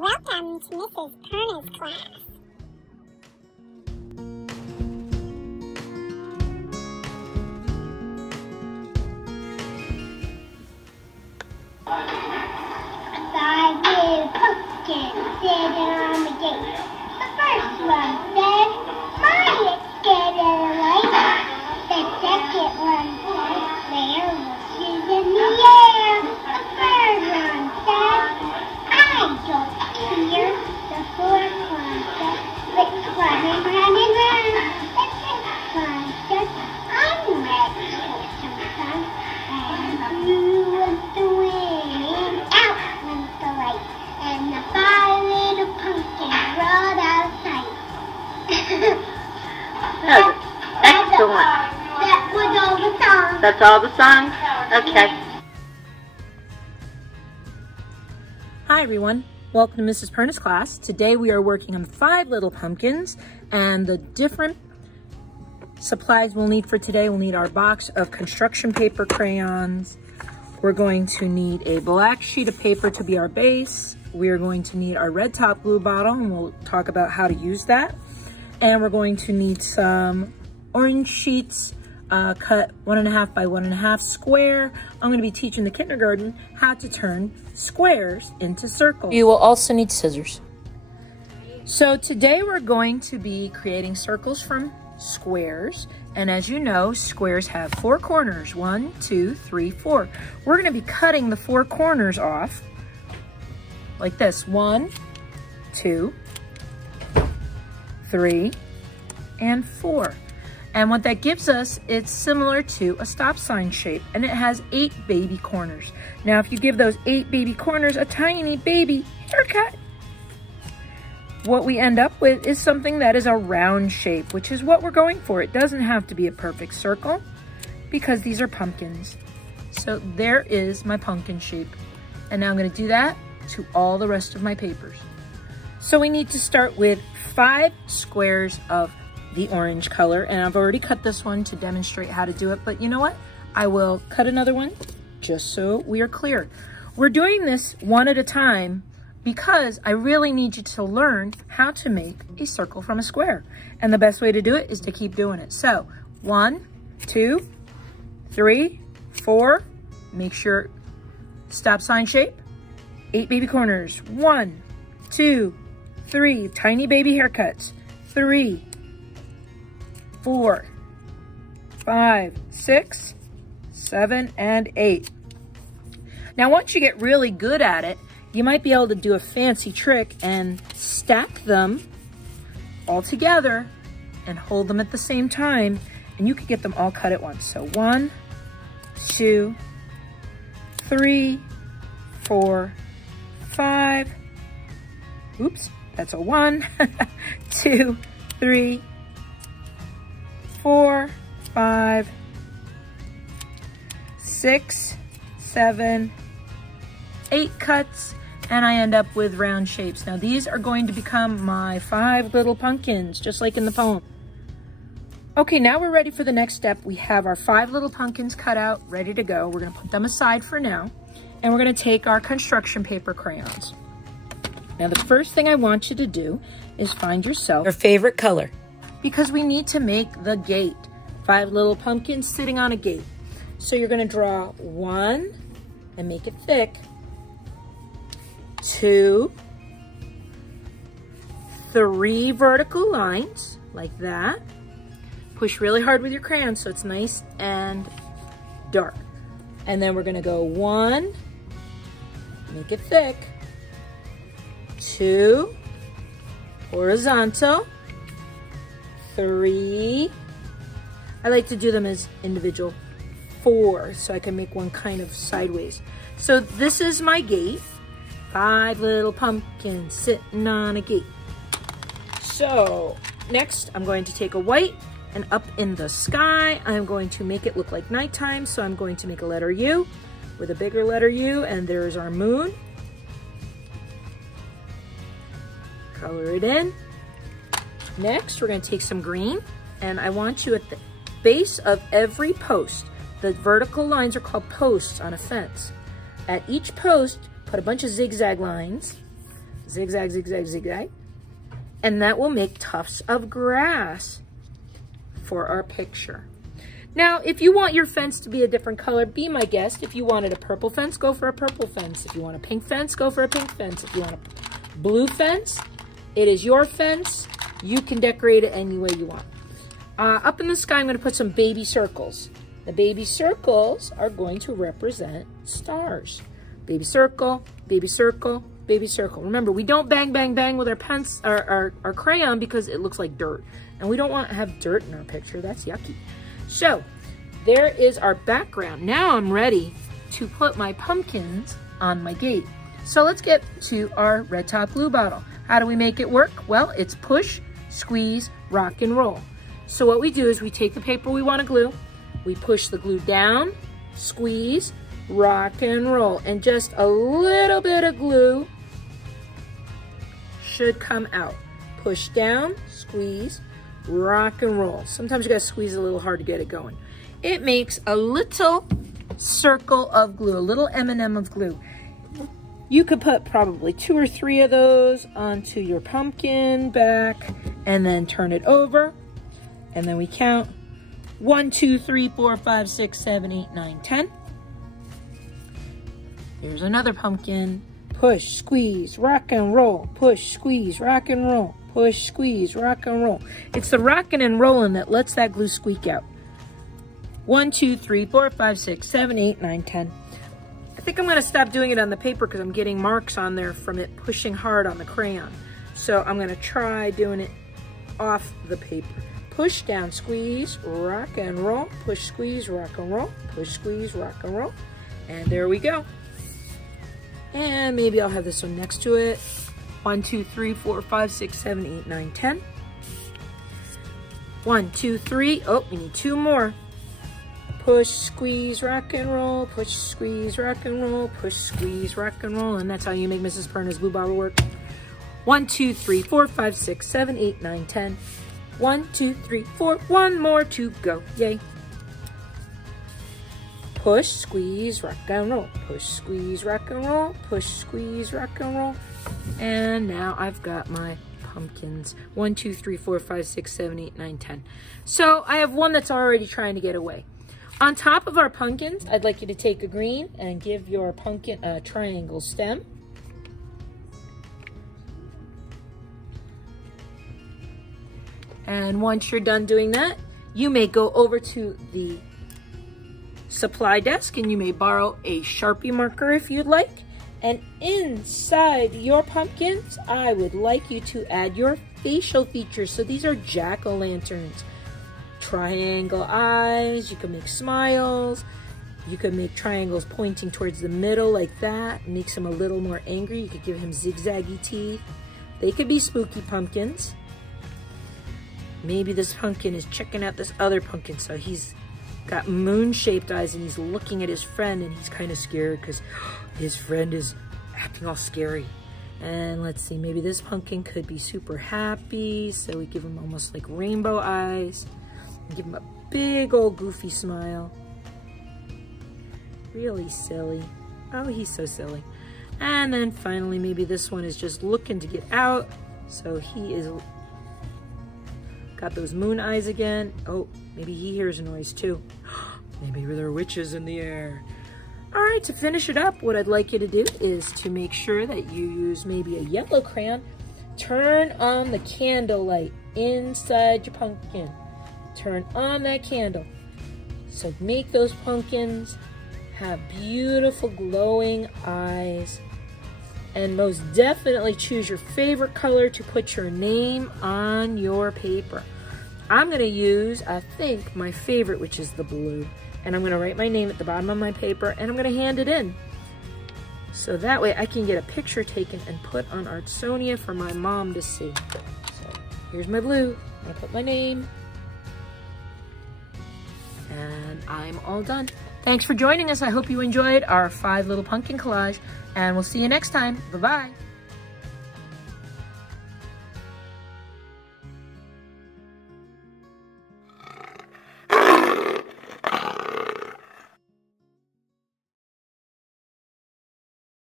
Welcome to Ms.Perna's class. Five little pumpkins sitting on the gate. The first one said, "My, it's scared of the light." The second one said, "There wishes in the air." The third one said, "I don't hear." The fourth one said, "Let's run and run and run." The fifth one said, "I'm ready for some fun." And through went the wind, out went the light, and the five little pumpkins rolled out of sight. Excellent. That was all the song. That's all the song? Okay. Hi everyone, welcome to Mrs. Perna's class. Today we are working on 5 little pumpkins, and the different supplies we'll need for today. We'll need our box of construction paper crayons. We're going to need a black sheet of paper to be our base. We are going to need our red top glue bottle, and we'll talk about how to use that. And we're going to need some orange sheets cut 1.5 by 1.5 square. I'm going to be teaching the kindergarten how to turn squares into circles. You will also need scissors. So today we're going to be creating circles from squares. And as you know, squares have 4 corners. 1, 2, 3, 4. We're going to be cutting the 4 corners off like this. 1, 2, 3, and 4. And what that gives us, it's similar to a stop sign shape, and it has 8 baby corners. Now, if you give those 8 baby corners a tiny baby haircut, what we end up with is something that is a round shape, which is what we're going for. It doesn't have to be a perfect circle because these are pumpkins. So there is my pumpkin shape. And now I'm going to do that to all the rest of my papers. So we need to start with 5 squares of the orange color, and I've already cut this one to demonstrate how to do it, but you know what? I will cut another one just so we are clear. We're doing this one at a time because I really need you to learn how to make a circle from a square. And the best way to do it is to keep doing it. So 1, 2, 3, 4, make sure stop sign shape, 8 baby corners, 1, 2, 3, tiny baby haircuts, 3, 4, 5, 6, 7, and 8. Now, once you get really good at it, you might be able to do a fancy trick and stack them all together and hold them at the same time, and you could get them all cut at once. So 1, 2, 3, 4, 5. Oops, that's a 1, 2, 3, 4, 5, 6, 7, 8 cuts, and I end up with round shapes. Now these are going to become my 5 little pumpkins, just like in the poem. Okay, now we're ready for the next step. We have our 5 little pumpkins cut out, ready to go. We're gonna put them aside for now, and we're gonna take our construction paper crayons. Now the first thing I want you to do is find yourself your favorite color, because we need to make the gate. 5 little pumpkins sitting on a gate. So you're gonna draw 1 and make it thick, 2, 3 vertical lines like that. Push really hard with your crayon so it's nice and dark. And then we're gonna go 1, make it thick, 2, horizontal, 3, I like to do them as individual, 4, so I can make one kind of sideways. So this is my gate. 5 little pumpkins sitting on a gate. So next I'm going to take a white, and up in the sky I'm going to make it look like nighttime. So I'm going to make a letter U with a bigger letter U, and there's our moon. Color it in. Next we're going to take some green, and I want you at the base of every post. The vertical lines are called posts on a fence. At each post, put a bunch of zigzag lines. Zigzag, zigzag, zigzag. And that will make tufts of grass for our picture. Now, if you want your fence to be a different color, be my guest. If you wanted a purple fence, go for a purple fence. If you want a pink fence, go for a pink fence. If you want a blue fence, it is your fence. You can decorate it any way you want. Up in the sky, I'm going to put some baby circles. The baby circles are going to represent stars. Baby circle, baby circle, baby circle. Remember, we don't bang, bang, bang with our crayon because it looks like dirt. And we don't want to have dirt in our picture. That's yucky. So, there is our background. Now I'm ready to put my pumpkins on my gate. So let's get to our red top glue bottle. How do we make it work? Well, it's push, squeeze, rock, and roll. So what we do is we take the paper we want to glue, we push the glue down, squeeze, rock, and roll. And just a little bit of glue should come out. Push down, squeeze, rock, and roll. Sometimes you gotta squeeze a little hard to get it going. It makes a little circle of glue, a little M&M of glue. You could put probably 2 or 3 of those onto your pumpkin back and then turn it over. And then we count 1, 2, 3, 4, 5, 6, 7, 8, 9, 10. Here's another pumpkin. Push, squeeze, rock and roll. Push, squeeze, rock and roll. Push, squeeze, rock and roll. It's the rocking and rolling that lets that glue squeak out. 1, 2, 3, 4, 5, 6, 7, 8, 9, 10. I think I'm going to stop doing it on the paper because I'm getting marks on there from it pushing hard on the crayon. So I'm going to try doing it off the paper. Push down, squeeze, rock and roll. Push, squeeze, rock and roll. Push, squeeze, rock and roll. And there we go. And maybe I'll have this one next to it. 1, 2, 3, 4, 5, 6, 7, 8, 9, 10. 1, 2, 3. Oh, we need 2 more. Push, squeeze, rock and roll. Push, squeeze, rock and roll. Push, squeeze, rock and roll. And that's how you make Mrs. Perna's glue bottle work. 1, 2, 3, 4, 5, 6, 7, 8, 9, 10. 1, 2, 3, 4. One more to go. Yay. Push, squeeze, rock and roll. Push, squeeze, rock and roll. Push, squeeze, rock and roll. And now I've got my pumpkins. 1, 2, 3, 4, 5, 6, 7, 8, 9, 10. So I have one that's already trying to get away. On top of our pumpkins, I'd like you to take a green and give your pumpkin a triangle stem. And once you're done doing that, you may go over to the supply desk and you may borrow a Sharpie marker if you'd like. And inside your pumpkins, I would like you to add your facial features. So these are jack-o'-lanterns. Triangle eyes, you can make smiles. You could make triangles pointing towards the middle like that. Makes him a little more angry. You could give him zigzaggy teeth. They could be spooky pumpkins. Maybe this pumpkin is checking out this other pumpkin. So he's got moon-shaped eyes and he's looking at his friend and he's kind of scared because his friend is acting all scary. And let's see, maybe this pumpkin could be super happy. So we give him almost like rainbow eyes. And give him a big old goofy smile. Really silly. Oh, he's so silly. And then finally, maybe this one is just looking to get out. So he is got those moon eyes again. Oh, maybe he hears a noise too. Maybe there are witches in the air. All right, to finish it up, what I'd like you to do is to make sure that you use maybe a yellow crayon. Turn on the candle light inside your pumpkin. Turn on that candle. So make those pumpkins have beautiful glowing eyes. And most definitely choose your favorite color to put your name on your paper. I'm going to use, I think, my favorite, which is the blue. And I'm going to write my name at the bottom of my paper and I'm going to hand it in. So that way I can get a picture taken and put on Artsonia for my mom to see. So here's my blue. I put my name. And I'm all done. Thanks for joining us. I hope you enjoyed our 5 little pumpkin collage. And we'll see you next time. Bye-bye.